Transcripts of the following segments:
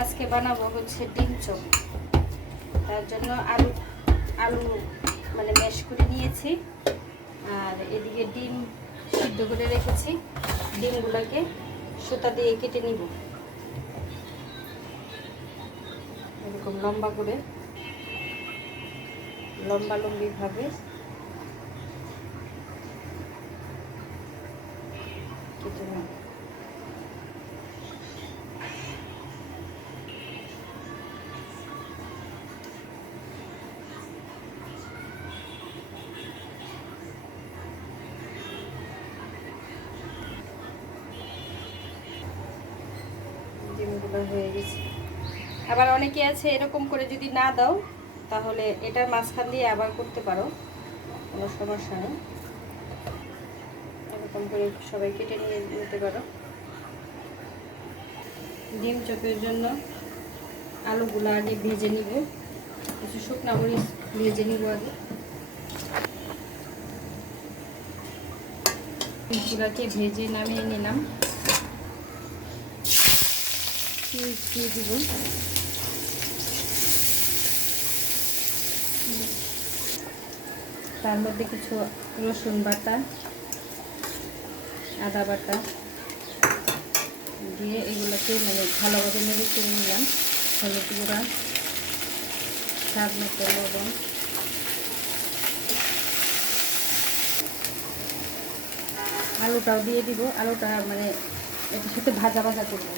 আজকে বানাবো হচ্ছে ডিম চপ। তার জন্য আলু আলু মানে ম্যাশ করে নিয়েছি, আর এদিকে ডিম সিদ্ধ করে রেখেছি। ডিমগুলোকে সুতা দিয়ে কেটে নিব এরকম লম্বা করে, লম্বা লম্বিভাবে কেটে নিব। ডিমগুলো হয়ে গেছে। আবার অনেকে আছে এরকম করে যদি না দাও তাহলে এটার মাঝখান দিয়ে আবার করতে পারো, কোনো সমস্যা নেই। এরকম করে সবাই কেটে নিয়ে নিতে পারো। ডিম চপের জন্য আলুগুলো আগে ভেজে নিব, কিছু শুকনো মরিচ ভেজে নিব আগে। ডিমগুলোকে ভেজে নামিয়ে নিলাম। দিয়ে দিব তার মধ্যে কিছু রসুন বাটা, আদা বাটা দিয়ে এগুলোকে মানে ভালোভাবে নেড়ে চেড়ে নিলাম। হলুদ গুঁড়া, স্বাদ মতো লবণ, আলুটাও দিয়ে দিব। আলুটা মানে এটার সাথে ভাজা ভাজা করব।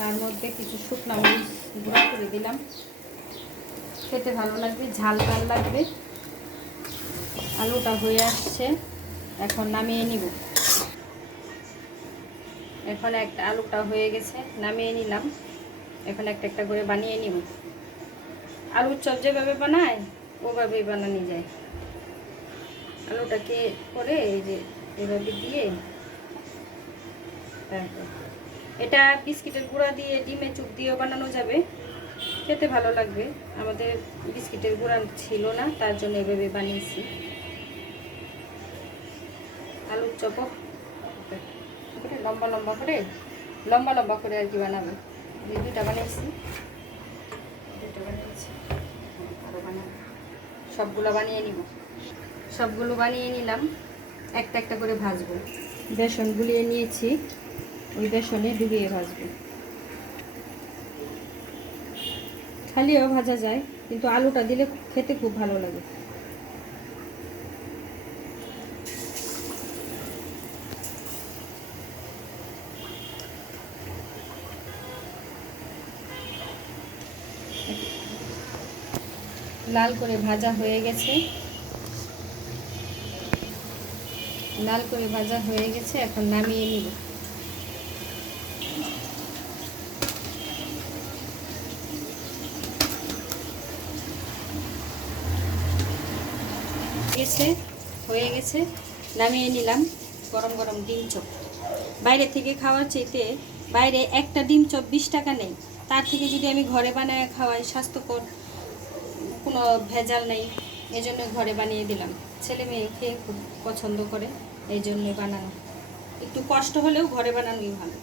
তার মধ্যে কিছু শুকনো মরিচ গুঁড়া করে দিলাম, খেতে ভালো লাগবে, ঝাল ঝাল লাগবে। আলুটা হয়ে আসছে, এখন নামিয়ে নিব। এখন একটা আলুটা হয়ে গেছে, নামিয়ে নিলাম। এখন একটা একটা করে বানিয়ে নিব। আলুর চপ যেভাবে বানায় ওভাবেই বানানো যায়। আলুটাকে করে এই যে এভাবে দিয়ে, তারপর এটা বিস্কিটের গুঁড়া দিয়ে ডিমে চুপ দিয়েও বানানো যাবে, খেতে ভালো লাগবে। আমাদের বিস্কিটের গুঁড়া ছিল না, তার জন্য এভাবে বানিয়েছি। আলুর চপও লম্বা লম্বা করে আর কি বানাবো। দুইটা বানিয়েছি, আরও বানাবো। সবগুলো বানিয়ে নিব। সবগুলো বানিয়ে নিলাম, একটা একটা করে ভাজবো। বেসন গুলিয়ে নিয়েছি, ওই বেসনে ডুবিয়ে ভাজবো। খালিও ভাজা যায়, কিন্তু আলুটা দিলে খেতে খুব ভালো লাগে। লাল করে ভাজা হয়ে গেছে, লাল করে ভাজা হয়ে গেছে। এখন নামিয়ে নিব। হয়ে গেছে, নামিয়ে নিলাম। গরম গরম ডিম চপ। বাইরে থেকে খাওয়ার চাইতে বাইরে একটা ডিম চপ 20 টাকা নেই, তার থেকে যদি আমি ঘরে বানায় খাওয়াই, স্বাস্থ্যকর, কোনো ভেজাল নেই, এই জন্য ঘরে বানিয়ে দিলাম। ছেলে মেয়ে খেয়ে খুব পছন্দ করে, এই জন্যই বানানো। একটু কষ্ট হলেও ঘরে বানানোই ভালো।